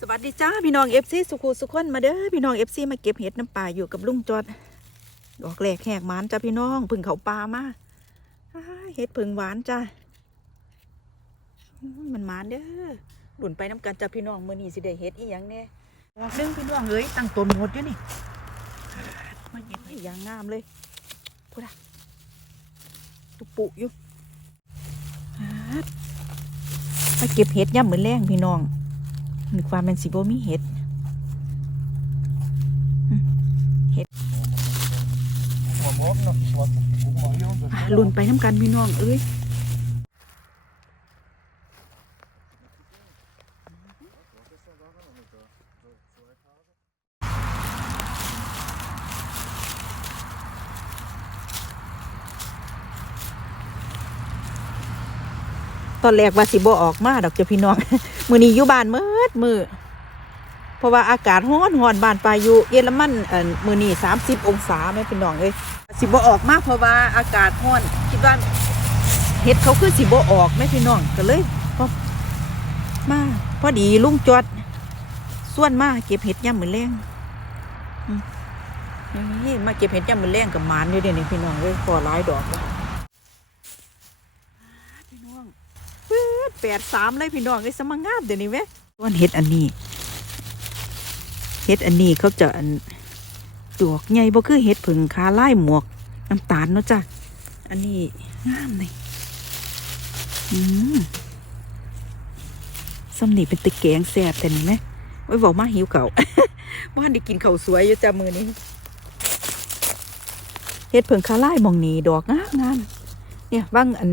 สวัสดีจ้าพี่น้องเอฟซีสุขุสุขคนมาเด้อพี่น้องเอฟซีมาเก็บเห็ดน้ำปลาอยู่กับลุงจอดดอกแหลกแหกหมานจ้าพี่น้องพึ่งเขาปลามาเห็ดพึ่งหวานจ้ามันหมานเด้อหลุนไปน้ำกันจ้าพี่น้องมื่อนี้สิได้เห็ดอีหยังแน่ดอกนึงพี่น้องเอ้ยตั้งต้นหมดอยู่นี่มาเห็ดอีหยังงามเลยพูดอะตุกปุอยู่มาเก็บเห็ดย่ำเหมือนแรงพี่น้อง นึกว่าแมันสิบ่มีเห็ดเห็ดลุนไปน้ำกันพี่น้องเอ้ยตอนแรกว่าสิบ่ออกมาดอกเจ้าพี่น้อง มือนี้อยู่บ้านเมืดมือเพราะว่าอากาศร้อนร้อนบานปลาอยู่เยอรมันเอ่อมือนี้สามสิบองศาแม่พี่น้องเอ้ยสิบ่ออกมากเพราะว่าอากาศร้อนคิดว่าเห็ดเขาคือสิบ่ออกแม่พี่น้องก็เลยพอมาพอดีลุงจอดส่วนมาเก็บเห็ดย่ำมือแรงนี่มาเก็บเห็ดย่ำมือนแรงกับหมานอยู่เดี๋ยวนี้พี่น้องเอ้ยพอหลายดอกแล้วพี่น้อง แปดสามเลยพี่น้องไอ้สมังงามเดี๋ยวนี้ไหมต้นเห็ดอันนี้เห็ดอันนี้เขาจะอันดอกใหญ่บ่คือเห็ดผึ่งคาไล่หมวกน้ำตาลเนาะจ้ะอันนี้งามเลยอืมสำนีเป็นตะแกงแสบแต่นี่ไหมไว้บอกมาหิวเก่าบ้านได้กินข้าสวยอยู่จ้ะมือนี้เห็ดผึ่งคาไล่มองนี้ดอกงามงามเนี่ยว่างอัน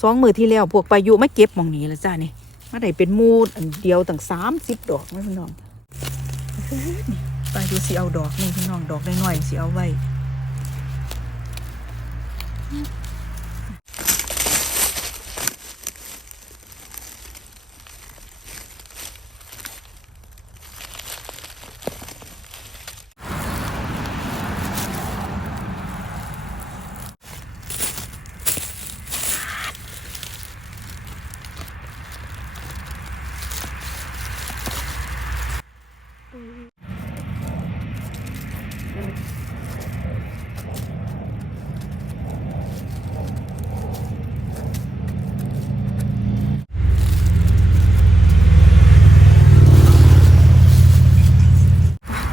สองมือที่แล้วพวกปลายุไม่เก็บมองนี้แล้วจ้านี่มาได้เป็นมูดอันเดียวตั้งสามสิบดอกไม่พี่น้องไปลายุสิเอาดอกนี่พี่น้องดอกน้อยๆสิเอาไว้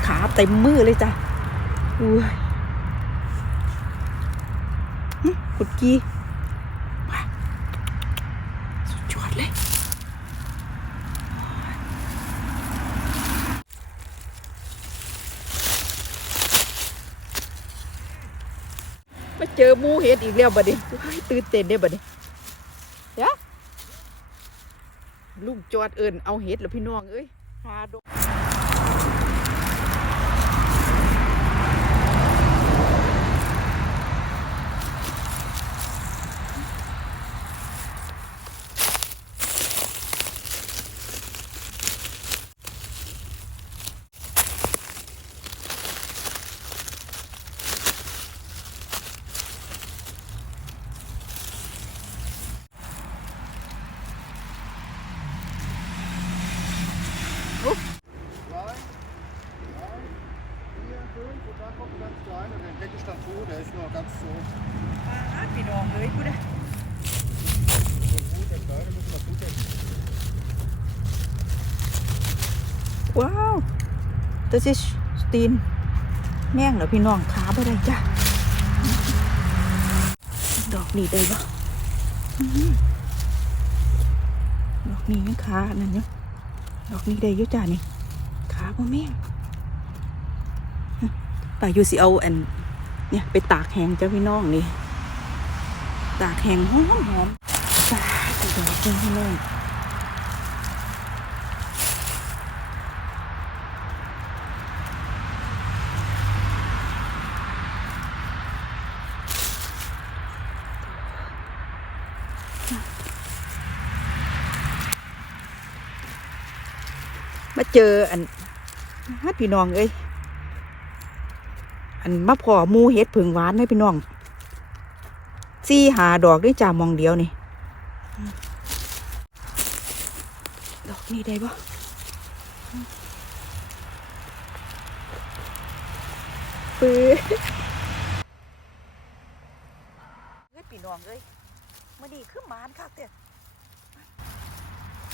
ขา เต็มมือเลยจ้ะอุ้ยหึกุดกี้ว้าสุดยอดเลยมาเจอหมูเห็ดอีกแล้วบัดนี้เฮ้ยตื่นเต้นได้อบัดนี้ยะลุงจอดเอิญเอาเห็ดแล้วพี่น้องเอ้ยหาด ว้าวตัวสิสตีนแม่งเหรอพี่น้องขาบ่ได้จ้ะ ดอกนี้ได้ปะอื้อหือดอกนี้ยังขานั่นเนี่ยดอกนี้ได้ยุจ้านี่ขาบ่แม่ง ป่าอยู่สิเอาอันเนี่ยไปตากแห้งจ้าพี่น้องนี่ตากแห้งหอมหอมตากไปดอกเจ้าพี่น้องมาเจออันฮัดพี่น้องเอ้ย อันมาพอหมูเห็ดผึ่งหวานไหมพี่น้องซี่หาดอกด้วยจ่ามองเดียวนี่ดอกนี้ได้ปะปื้อเฮ้ยปีน้องเอ้ยมาดีขึ้นมานค่ะเต้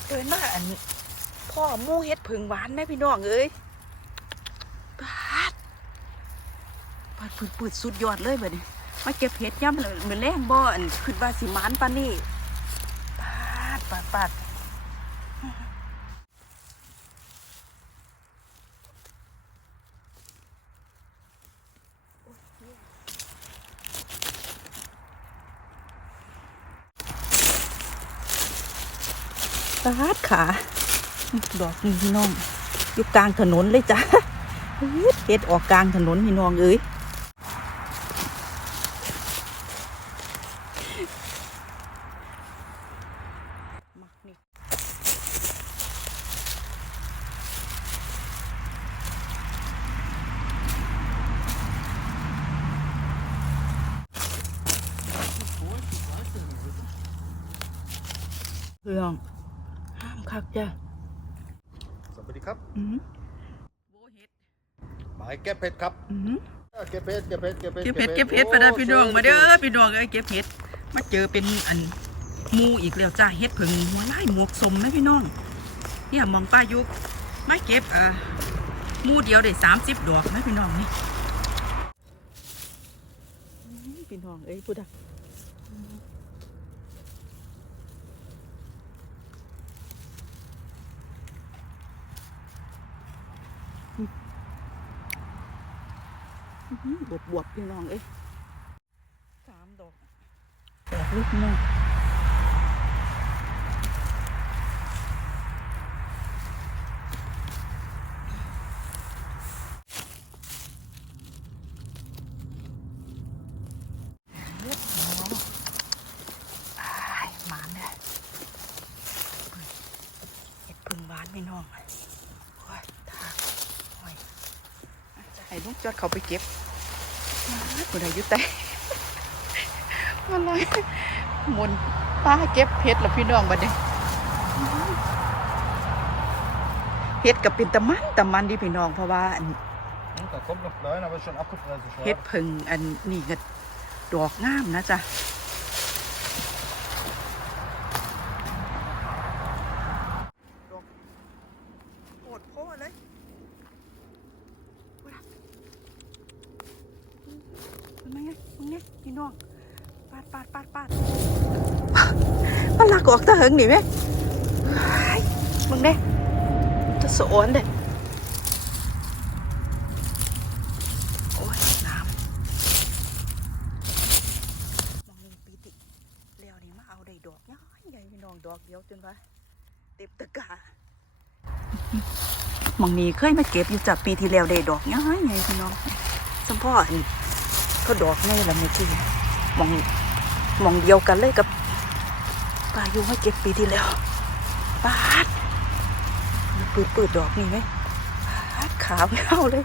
เดินมาอันพ่อมูเฮ็ดผึ่งหวานแม่พี่น้องเอ้ยปาด ปาดปืดปืดสุดยอดเลยแบบนี้มาเก็บเห็ดย่ำเลยมือนแรงบ่อนขึ้นว่าสิมานปานนี่ปาดปาดปาดปาดขาดอกนี่พี่น้องอยู่กลางถนนเลยจ้ะเฮ็ดออกกลางถนนพี่น้องเอ้ยมักนี่เรื่องห้ามคัก จ้ะสวัสดีครับอืมหมายเก็บเห็ดครับอืมเก็บเห็ดเก็บเห็ดเก็บเห็ดเก็บเห็ดเก็บเห็ดไปนะพี่น้องมาเด้อพี่น้องเอ้ยเก็บเห็ดมาเจอเป็นอันหมูอีกแล้วจ้าเห็ดผึ่งหัวไล่หมวกสมนะพี่น้อง เนี่ยมองป้ายุกมาเก็บอ่าหมูเดียวได้สามสิบดอกนะพี่น้องนี่พี่น้องเอ้ยพูดอะ บวบบวบๆพี่น้องเอ้ยสามดอกดอกลูกน้องเลือดหมออ้ายหมานเนี่ยเห็ดพึ่งหวานพี่น้องโอ้ยทางโอ้ยจะ ให้ลูกจอดเขาไปเก็บคุณอายุแต่อะไรหมุนป้าเก็บเพชรแล้วพี่น้องบัดนี้เฮ็ดกับเป็นตะมันตะมันดีพี่น้องเพราะว่าอัน Da kommt noch klein, aber ist schon abgefressen. เฮ็ดผึ่งอันนี่ก็ดอกงามนะจ๊ะโอดโพเลยมึงไงมึงเนี่ยพี่น้องปาดปาดปาดปาดมัน ลากออกตะเหิงหนิไหมมึงเนี่ยจะสอนเด้โอ้ยน้ำมองนี่ปีติเลี้ยวนี่มาเอาได้ดอกย้อยใหญ่พี่น้องดอกเดียวจนว่าเต็มตะกาหมองนี้เคยมาเก็บอยู่จากปีที่แล้วได้ดอกย้อยใหญ่พี่น้องสมพ่อเขาดอกไงล่ะเมื่อกี้มองมองเดียวกันเลยกับ ปลาอยู่มาเก็บปีที่แล้วปาดปืดปืดๆดอกนี่ไหมปาดขาวเงาเลย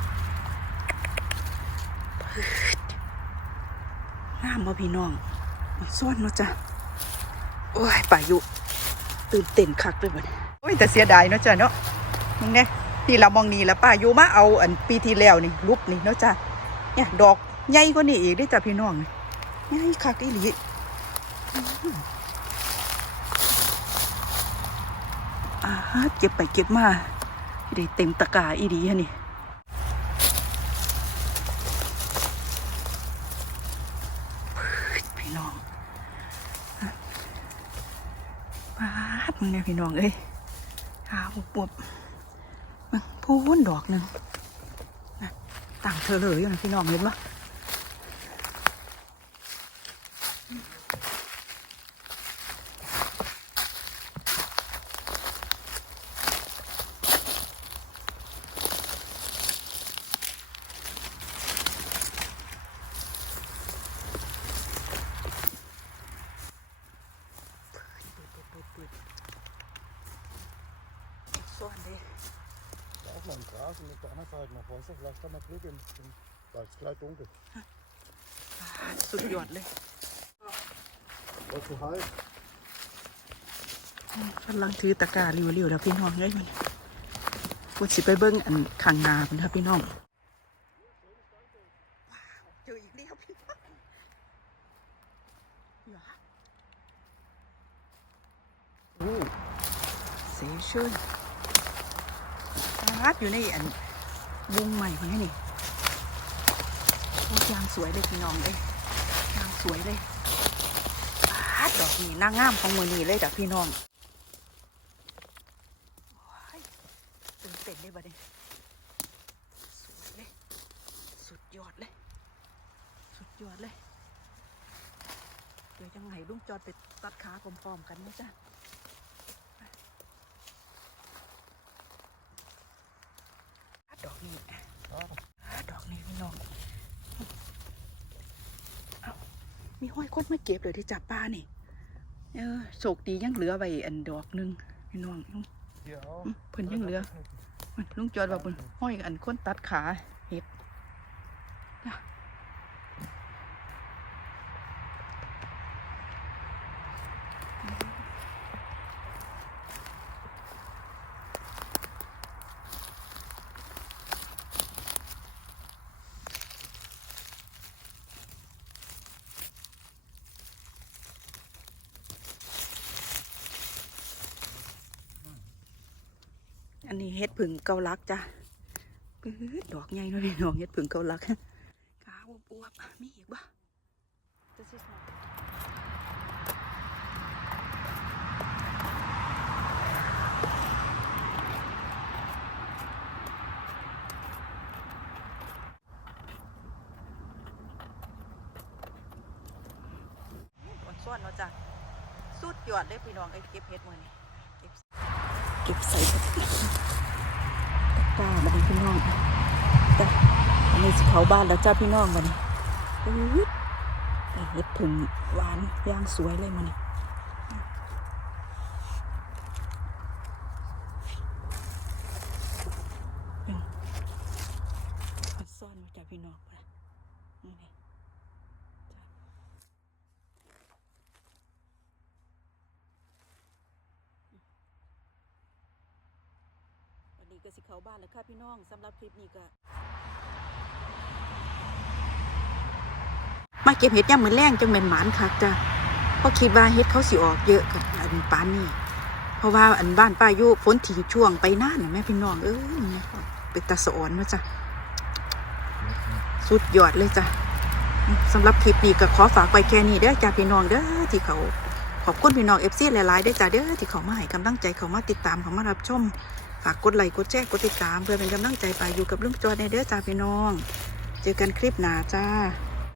ปืดงามบ่พี่น้องมันซ่อนเนาะจ้ะโอ้ยปลาอยู่ตื่นเต้นคักเลยบ่เนี่ยโอ้ยแต่เสียดายเนาะจ้ะเนาะมึงเนี่ยนี่เรามองนี่แล้วป้าอยู่มาเอาอันปีที่แล้วนี่รูปนี่เนาะจ้ะเนี่ยดอกใหญ่กว่านี่อีกเด้จ้ะพี่น้องใหญ่คักอีหลี อาเก็บไปเก็บมาได้เต็มตะกร้าอีดีฮะนี่พี่น้องปาดมึงเนี่ยพี่น้องเอ้ยขาวปวบมันพูนดอกหนึ่งต่างเธอเลยอยู่นะพี่น้องเห็นปะ ส่วนเด้ Da auch noch ein Gras und auf der anderen Seite noch Wasser. Vielleicht haben wir Glück, im, im, da ist es gleich dunkel. สุดยอดเลย Was zu heiß. กำลังถือตะกร้าริ้วๆแล้วพี่น้องเลยมันกูสิไปเบิ้งอันข้างหน้าพุ่นครับพี่น้องว้าวเจออีกแล้วพี่น้องเหรอโอ้เซเช่นาดอยู่ในอันวงใหม่คนนี้นี่โอ้ยางสวยเลยพี่น้องเลยยางสวยเลยปาดดอกนี่นางงามของมือนีเลยจากพี่น้องตื่นเต้นเลยบัดนี้สวยเลย สุดยอดเลย สุดยอดเลย เดี๋ยวจังไห้ลุงจอดไปตัดขาพร้อมๆกันนะจ๊ะดอกนี้อะดอกนี้พี่น้องเอ้ามีห้อย คนมาเก็บเลยที่จับปลานี่ เออโชคดียังเหลือไว้อันดอกหนึงพี่น้อง Ja. อืมเพิ่นยังเหลือลุงจอดว่าเพิ่นห้อยอันคนตัดขาเห็ด อันนี้เห็ดผึ่งเกาลักจ้ะดอกใหญ่เนาะพี่น้องเห็ดผึ่งเกาลักขาวอวบมีอีกบ่ This is not อ่อนเนาะจ้ะสุดยอดเลยพี่น้องไอ้เก็บเห็ดมือนี่ เก็บใส่ตะกร้าบัดนี้พี่น้องจ้ะอันนี้สุเขาบ้านแล้วจ้าพี่น้องบันี้อื้อได้เห็ดผึ่งหวานย่างสวยเลยมันนี่ยังมันซ่อนไว้จ้ะพี่น้องบัดนี่นี่จ้ะ วั นี้ก็สิเขาบ้านแล้วค่ะพี่น้องสำหรับคลิปนี้ก็มาเก็บเห็ดย่ามมือนแรงจังเป็นหมานคักจ้ะเพราะคิดว่าเห็ดเขาสิออกเยอะกับอันปานนี่เพราะว่าอันบ้านป้ายุฝนทิ้งช่วงไปนานน่ะแม่พี่น้องเอ้ยเป็นตาสะออนมาจ้ะสุดยอดเลยจ้ะสำหรับคลิปนี้ก็ขอฝากไว้แค่นี้เด้อจ้าพี่น้องเด้อที่เขาขอบคุณพี่น้องเอฟซีหลายๆเด้จ้าเด้อที่เขามาให้กำลังใจเขามาติดตามเขามารับชม ฝากกดไลค์กดแชร์กดติดตามเพื่อเป็นกำลังใจไปอยู่กับลุงจอในเด้อจ้าพี่น้อง เจอกันคลิปหน้าจ้า